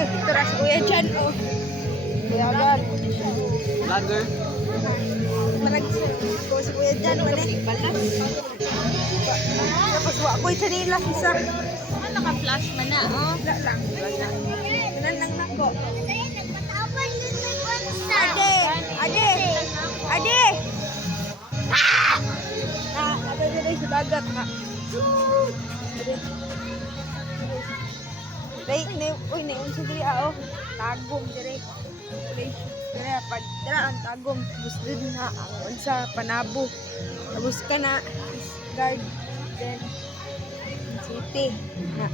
Ito ras kuya dyan, oh. Kuya agad. Vlogger. Marag ko si kuya dyan, wala. Tapos wakoy chanilas isa. Naka-flash man na, oh. Wala lang. Ganan lang nako. Ade! Ade! Ade! Ah! Ade diri sa dagat ha. Dai ne, uy ne unsa diri oh. Tagom diri. Diri pag dira ang tagom gusto na ang unsa panabo. Tapos ka na guard then city na.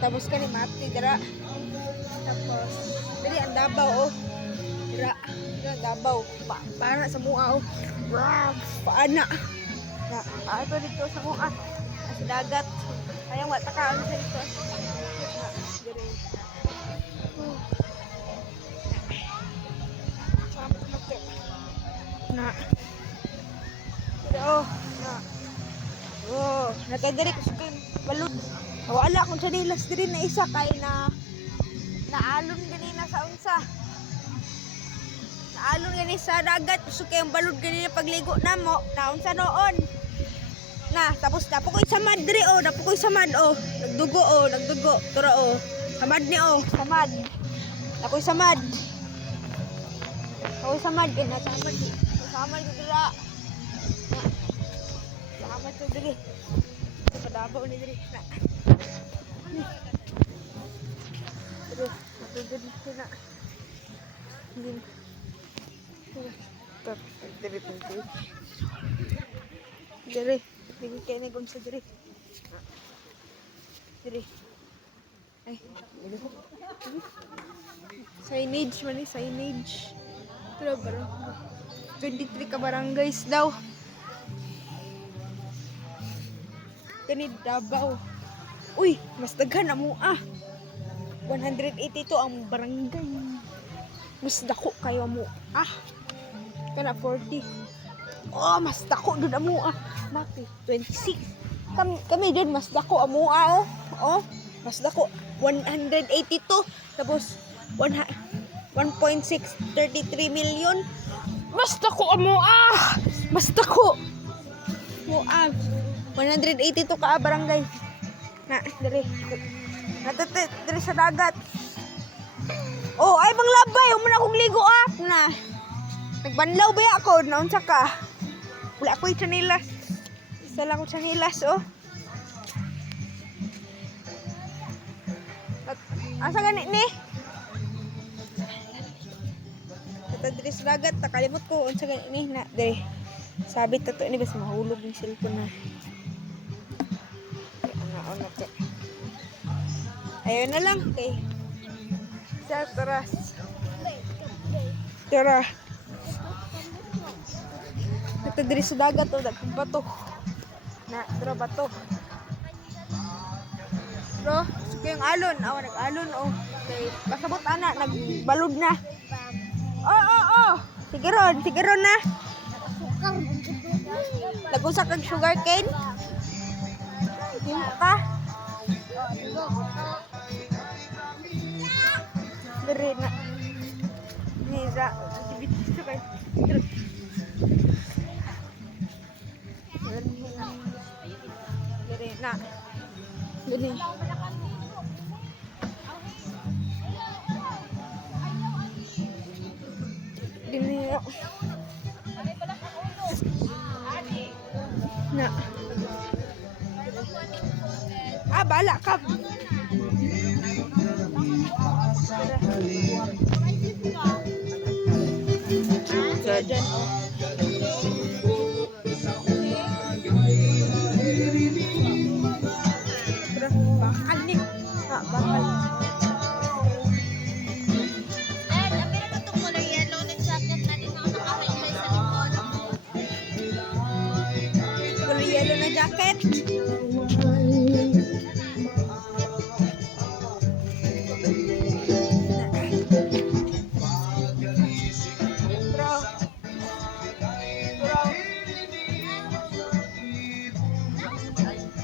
Tapos ka ni Mati dira. Tapos diri ang Davao oh. Dira Davao para sa mua oh. Paana. Na ato dito sa mua. Sa dagat. Ayang wa ta ka ano sa dito. Diri. Na. Oh, na. Oh, natadiri ko sa balod. Wala akong chanilas diri na isa kay na naalon ganina sa unsa. Naalon gani sa dagat, gusto kay ang balod ganina pagligo namo, na unsa noon. Na, tapos napukoy sa mad diri oh, napukoy sa mad oh. Nagdugo, tura oh. Samad ni oh, samad. Napukoy sa mad. Napukoy sa mad na samad. Samad dira. Samad diri. Sa Davao ni diri na. Terus, satu jadi nak. Ini. Dari pintu. Dari, ini kayaknya gom sa dari. Dari. Ay, ini. Signage man ni signage. Ito barang. 23 ka barangays daw. Kani Davao. Uy, mas daghan na mo ah. 182 ang barangay. Mas dako kayo mo ah. Kana 40. Oh, mas dako dun mo ah. Mati 26. Kami din mas dako amo ah oh. Oh, mas dako 182 tapos 1.633 million. Mas dako amo ah. Mas dako. Mo ah. 182 ka barangay. Na, diri. Natete diri sa dagat. Oh, ay bang labay, mo na akong ligo ah. Na. Nagbanlaw ba ako naunsa ka? Wala ko chanilas. Isa lang ko chanilas oh. Asa gani ni? Ito diri sa dagat, nakalimot ko unsa gani ni na diri. Sabit to ni basta mahulog yung cellphone na. Ano to? Ayun na lang kay. Sa taras. Tara. Ito diri sa dagat to, dagkong bato. Na, dira bato. Bro, sige yung alon. Awa, nag-alon oh. Okay, pasabot ana, nagbalod na. Oh. Sige ron na. Nag-usak kag sugar cane. Himo ka. Dere na. Nira. Dibit kay. Dere na. Dere. Dere. Na. Ah, bala ka. Dyan, oh. Bakal ni. Bakal. Apira ka itong kulay yellow ng jacket na din ang nakahimbay sa likod. Kulay yellow na jacket.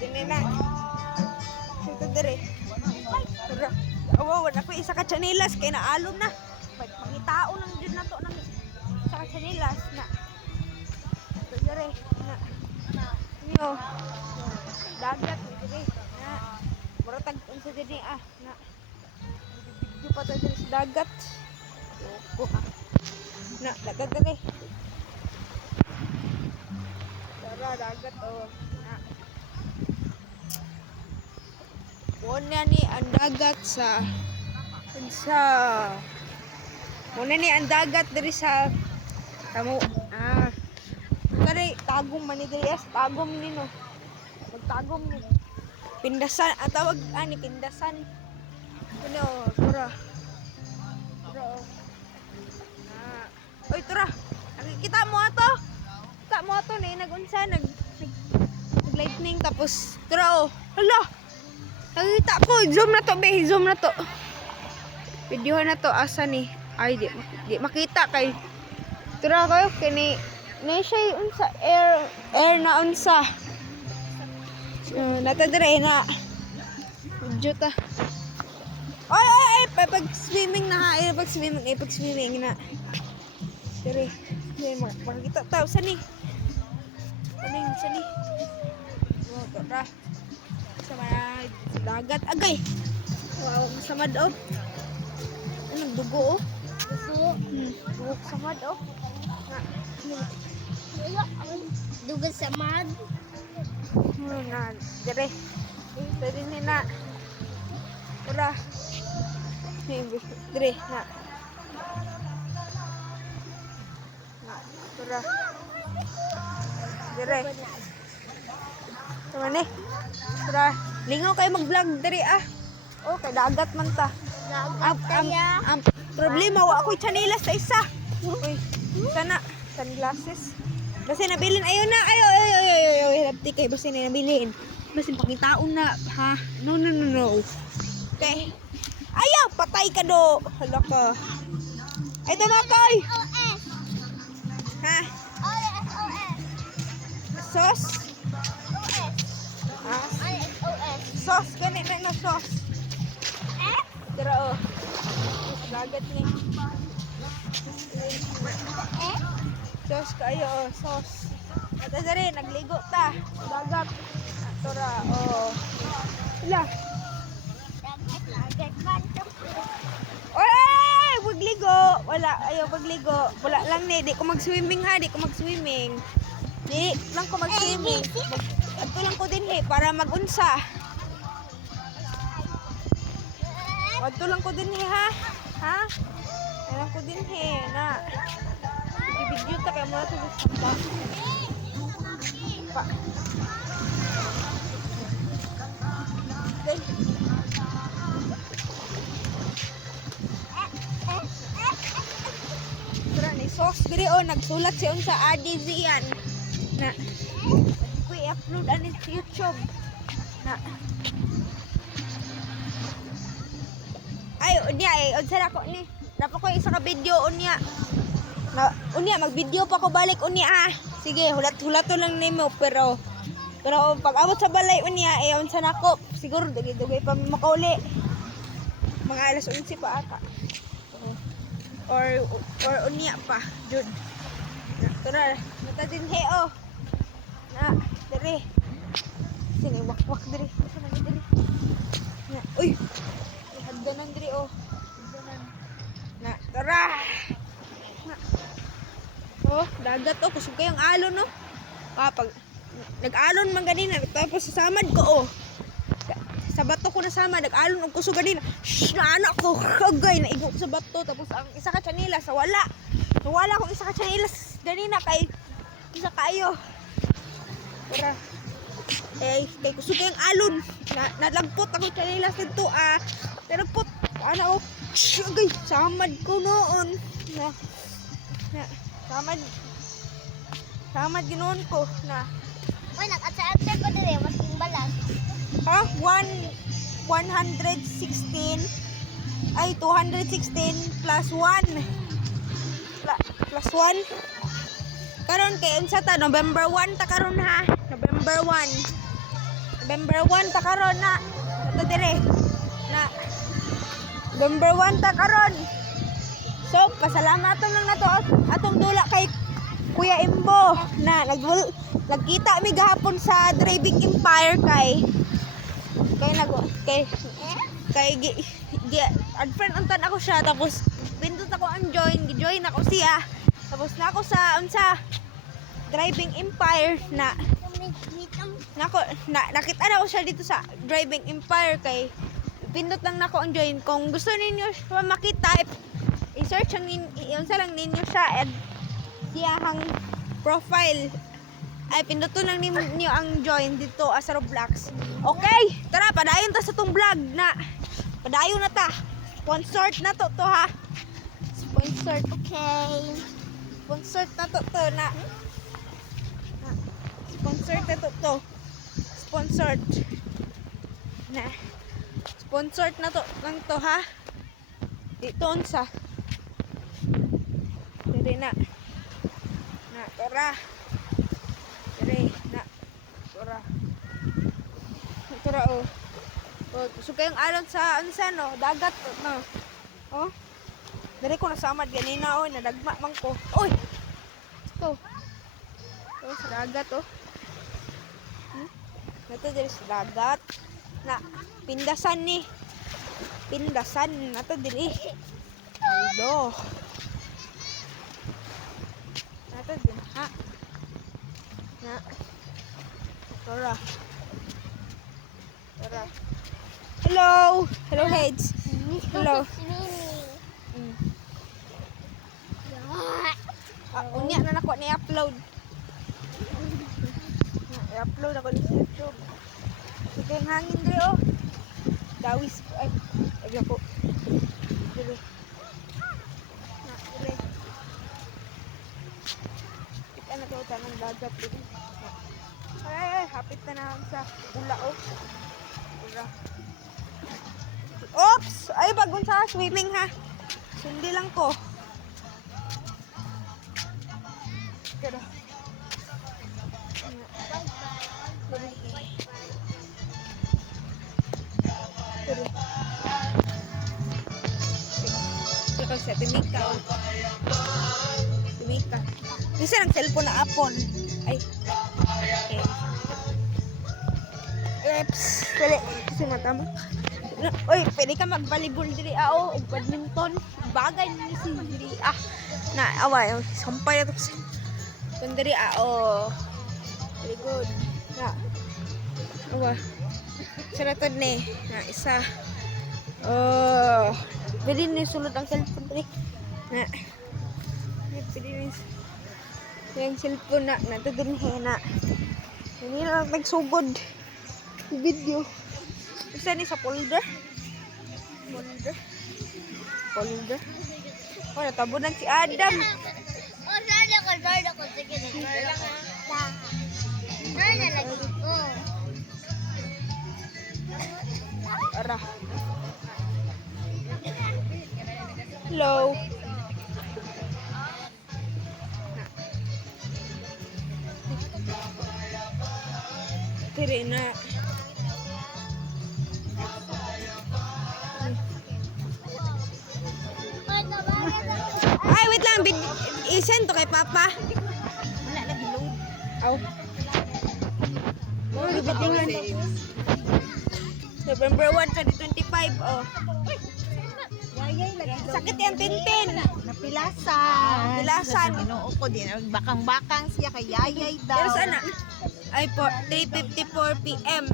Dini na. Ito dire. Tara. Awa, pag ako isa ka chanelas kay naalon na. Pangitao lang jud nato nang isa ka chanelas na. Ito dire na. Niyo. Dagat dire na. Murag unsa dinhi na. Video pa to dire sa dagat. Loko ha. Na dagat dire. Tara dagat oh. Na. Muna ni ang dagat sa muna ni ang dagat diri sa tamo kare tagom man ni diri tagom ni no magtagom ni pindasan tawag ani pindasan kuno tura oy tura nakikita mo ato ni nagunsa nag lightning tapos tura oh hala nakita ko, zoom na to. Videohan na to, asa ni? Ay, di makita kay. Tura kayo, kini, na siya unsa, air na unsa. Natadire na. Video ta. Ay, pag swimming na ha, pag swimming na. Dire, makikita tao, sani? Sani? Oh, tura. Sama dagat agay. Wow, sama daw. Anong dugo oh? Dugo sama daw. Dugo sa mad. Na, dire. Dire ni na. Ura. Dire na. Ura. Dire. Sama ni. Ura. Lingaw kayo mag-vlog dire Oh, kay dagat man ta. Ang problema wa ako'y chanelas sa isa. Uy, sana sunglasses. Basta nabilin ayo na. Ayo. Hirapti kay basta na nabilin. Basta pakitaon na ha. No. Okay. Ayaw, patay ka do. Hala ka. Ay tumakoy. Ha? Sos? Sauce, ganit na sauce. Tira oh. Dagat ni. Sauce kayo oh, sauce. At rin, nagligo ta. Dagat. Tira oh. Sila. Oy, wag ligo. Wala, ayaw pagligo. Wala lang ni, di ko mag-swimming ha, di ko mag-swimming. Di lang ko mag-swimming. Ato lang ko din para mag-unsa. Ato lang ko din ha. Ha? Alam ko din na. Ibigyo ta kay mo na to sa pa. Tara ni sauce diri oh nagsulat siya sa ADZ yan. Na ko i-upload ani sa YouTube. Na ay unya unsa na ko ni napa ko isa ka video unya na unya mag-video pa ko balik unya sige hulat-hulato lang nimo pero pag abot sa balay unya unsa na ko siguro dugay pa makauli mga alas 11 pa ata or unya pa jud tara mata din oh na dire sini wak dire sa man dire na uy hagdanan diri oh. Na tara. Oh, dagat oh kusog kayong alon no. Pag nag-alon man ganina tapos sa samad ko oh. Sa bato ko na sama nag-alon og kusog ganina. Na anak ko kagay na igo sa bato tapos ang isa ka chanelas wala. Nawala kong isa ka chanelas ganina kay isa kayo. Tara. Kay kusog kayong alon. Nalagpot ako chanelas dito Nalagpot. Ano oh. Agay, samad ko noon. Samad ginoon ko na. Uy, nag-atsa-atsa ko dire, mas balas. Ha? 116 ay 216 plus 1 plus 1 karon kay unsa ta November 1 ta karon ha November 1 ta karon na ito dire na Number 1 ta karon. So, pasalamatan lang nato atong dula kay Kuya Imbo na nagkita mi gahapon sa Driving Empire kay unfriend untan ako siya tapos pindot ako ang join ako siya tapos na ako sa unsa Driving Empire nakita na ako siya dito sa Driving Empire kay pindot lang nako ang join. Kung gusto ninyo siya makita i-search ang unsa lang ninyo siya at siyahang profile ay pinduton lang ninyo ang join dito as Roblox. Okay, tara padayon ta sa tong vlog na. Padayon na ta. Sponsored na to ha. Sponsored. Okay. Sponsored na to na. Sponsored na to. Sponsored. Na. Sponsored na to lang to ha. Dito unsa. Dili na. Na tara. Dili na. Tara. Tara oh. Oh, so kayong alon sa unsa no, dagat no. Oh. Dili ko nasamad ganina oh, nadagma man ko. Oy. Ito. Oh, sa dagat oh. Ito diri sa dagat. Na pindasan ni. Pindasan nato diri. Aldo. Nato din ha. Na. Tara. Tara. Hello. Hello heads. Hello. Unya na nako ni upload. I-upload ako sa YouTube. Sige ang hangin diri oh. Dawis ay ako. Dili. Na dili. Kita na to tanang dagat diri. Ay, hapit na sa ula oh. Ula. Oops! Ay, bagon sa swimming ha. Sundi lang ko. Pero. Pero sa timika. Timika. Kasi ang cellphone na apon. Ay. Okay. Oops. Dali. Kasi matama. Oy, pwede ka mag-volleyball diri o badminton. Bagay ni si diri na away sampay na to. Kun diri oh. Very good. Na. Awa. Saratod ni na isa. Oh. Pwede ni sulod ang cellphone diri. Na. Pwede ni yung cellphone na natudun na. Hindi na nagsugod. Video. Isa ni sa folder. Folder. Oh, natabunan si Adam. Oh, sorry ako. Sige na. Sorry na lagi ko. Ara. Hello. Tiri na. Ay, wait lang. I-send to kay Papa. Wala lagi load. Aw. Oh, bibitingan. November 1, 2025. Oh. Yayay lagi load. Sakit yan, Tintin. Napilasan. Pilasan. Inoo ko din. Bakang-bakang siya kay Yayay daw. Pero sana. Ay po, 3:54 PM.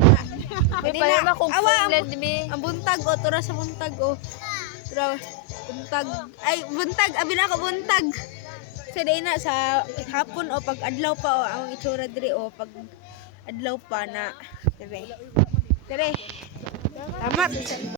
Pwede Pwede na. na kung Awa, full me. ang buntag o, tura sa buntag o. Tura, buntag. Ay, buntag. Abi na ako buntag. Sa day na, sa hapon o pag adlaw pa o, ang itsura diri o, pag adlaw pa na. Dire. Dire. Tamat.